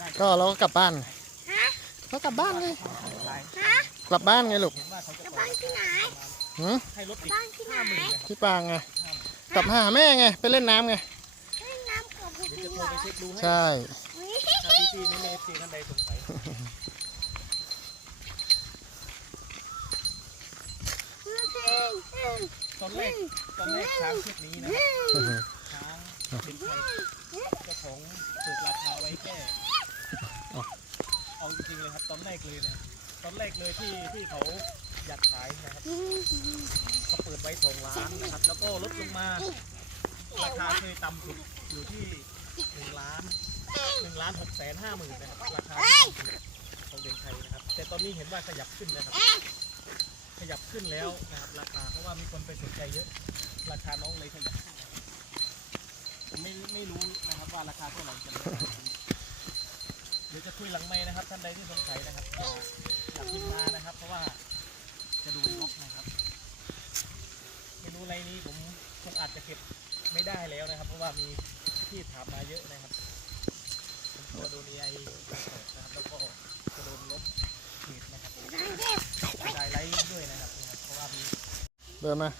ได้ก็เราก็กลับบ้านไงฮะก็กลับบ้านไงขายฮะกลับบ้านไงลูกเห็นว่าเขาจะแล้วปล่บ้าอยนที่ไหนหืมให้รถติดบ้านที่ไหนห้าหมื่นเลยครับที่ปางไง กลับมาหาแม่ไง ไปเล่นน้ำไง เล่นน้ำกับพี่เดี๋ยวพี่จะเหโทรรอไปเช็คดูให้ใช่อุ๊ยถ้าพี่พี่นี่เมฟซีท่านใดสงสัยดูสิอืมตอนแรกตอนแรกช้างเชือกนี้นะอืมช้างเป็นใครเจ้าของเปิดราคาไว้แค่เอาจ ริงๆเลยครับ ตอนแรกเลยนะตอนแรกเลยที่ที่เขาอยากขายนะครับเขาเปิดไว้สองล้านนะครับ แล้วก็ลดลงมาราคาเคยต่ำสุดอยู่ที่หนึ่งล้านหนึ่งล้านหกแสนห้าหมื่นนะครับราคาของเด่นไทยนะครับ แต่ตอนนี้เห็นว่าขยับขึ้นนะครับ ขยับขึ้นแล้วนะครับราคาเพราะว่ามีคนไปสนใจเยอะ ราคาน้องเลยขยับผมไม่ไม่รู้นะครับว่าราคาเท่าไหร่กัน เดี๋ยวจะคุยหลังไม้นะครับ ท่านใดที่สงสัยนะครับอย่าอย่าพิมพ์มานะครับ เพราะว่าจะดูล็อกนะครับเมนูอะไรนี้ผมคงอาจจะเก็บไม่ได้แล้วนะครับ เพราะว่ามีที่ถามมาเยอะนะครับผมกลัวโดนเอไอนะครับแล้วก็จะโดนลบเพจนะครับได้ไลค์ด้วยนะครับเพราะว่ามีเดินมา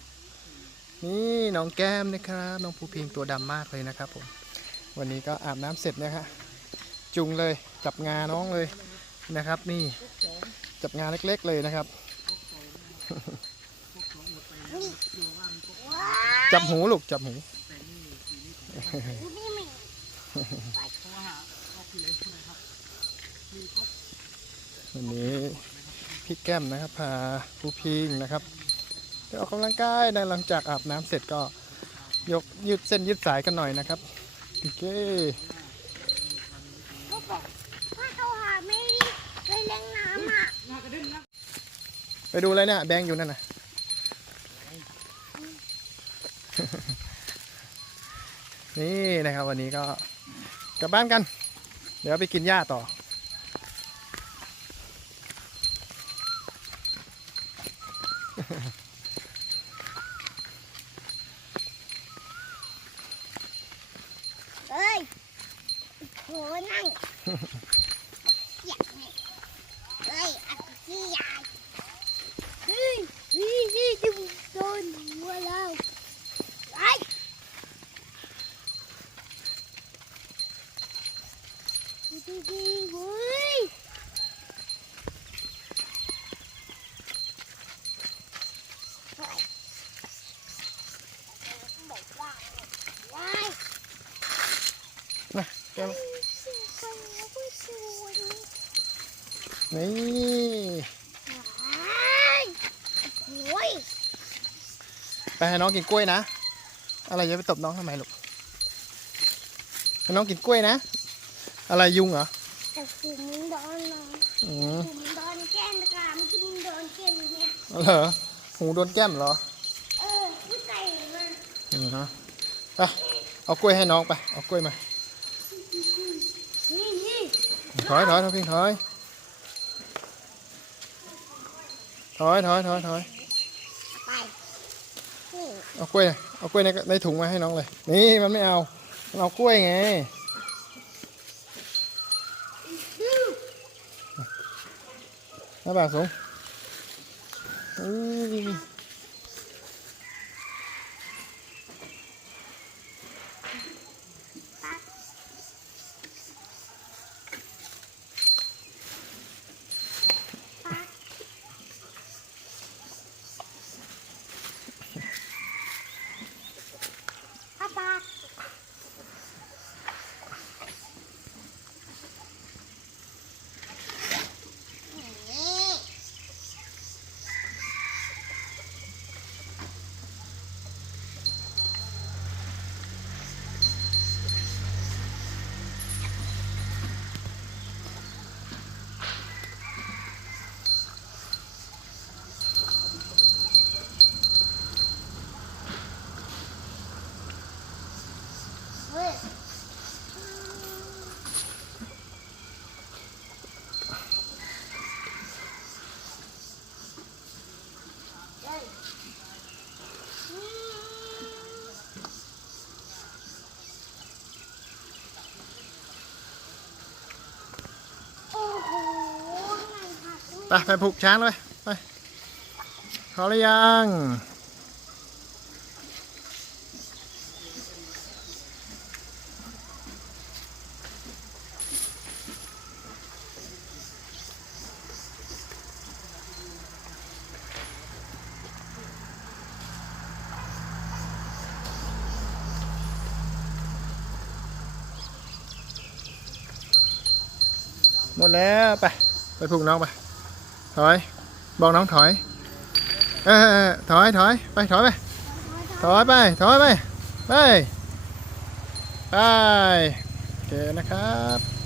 นี่น้องแก้มนะครับน้องภูพิงตัวดำมากเลยนะครับผมวันนี้ก็อาบน้ำเสร็จนะคะจุงเลย จับงาน้องเลยนะครับ นี่จับงาเล็ก ๆ เลยนะครับ จับหูลูกจับหูวันนี้พี่แก้มนะครับพาภูพิงนะครับไปออกกำลังกายนะหลังจากอาบน้ำเสร็จก็ยกยืดเส้นยืดสายกันหน่อยนะครับโอเค ไม่ไปเล่นน้ำอะไปดูอะไรเนี่ยแดงอยู่นั่นน่ะ นี่นะครับวันนี้ก็กลับบ้านกัน เดี๋ยวไปกินหญ้าต่อ เอ้ยโหนั่งอยากไงเอ้ยอัดที่ยายเฮ้ยเฮ้ยเฮ้ยดูโดนหัวเราไอ้ ดีดีๆเฮ้ยเฮ้ยบอกว่าว้ายนะแก้วสวยแล้วก็สวยนี่ว้ายโอ้ยไปให้น้องกินกล้วยนะ อะไรจะไปตบน้องทำไมลูกให้น้องกินกล้วยนะ อะไรยุงเหรอแต่ฝุ่นมันโดนเนาะอืมฝุ่นมันโดนแก้มกรามที่มันโดนแก้มเนี่ยเหรอหูโดนแก้มเหรอ เออผู้ใส่มาอืมฮะไปเอากล้วยให้น้องไป เอากล้วยมานี่นี่ถอยถอยถอยพิงถอยถอยถอยถอยถอยไปนี่เอากล้วยเอากล้วยในในถุงมาให้น้องเลย นี่มันไม่เอามันเอากล้วยไง ดู ห น้าบากสูง ไปไปผูกช้างเลยไปพอหรือยัง หมดแล้วไป ไปผูกน้องไป ถอย บอกน้องถอยเออเออเออถอยถอยไปถอยไป ถอยไป ถอยไป ไป ไปโอเคนะครับ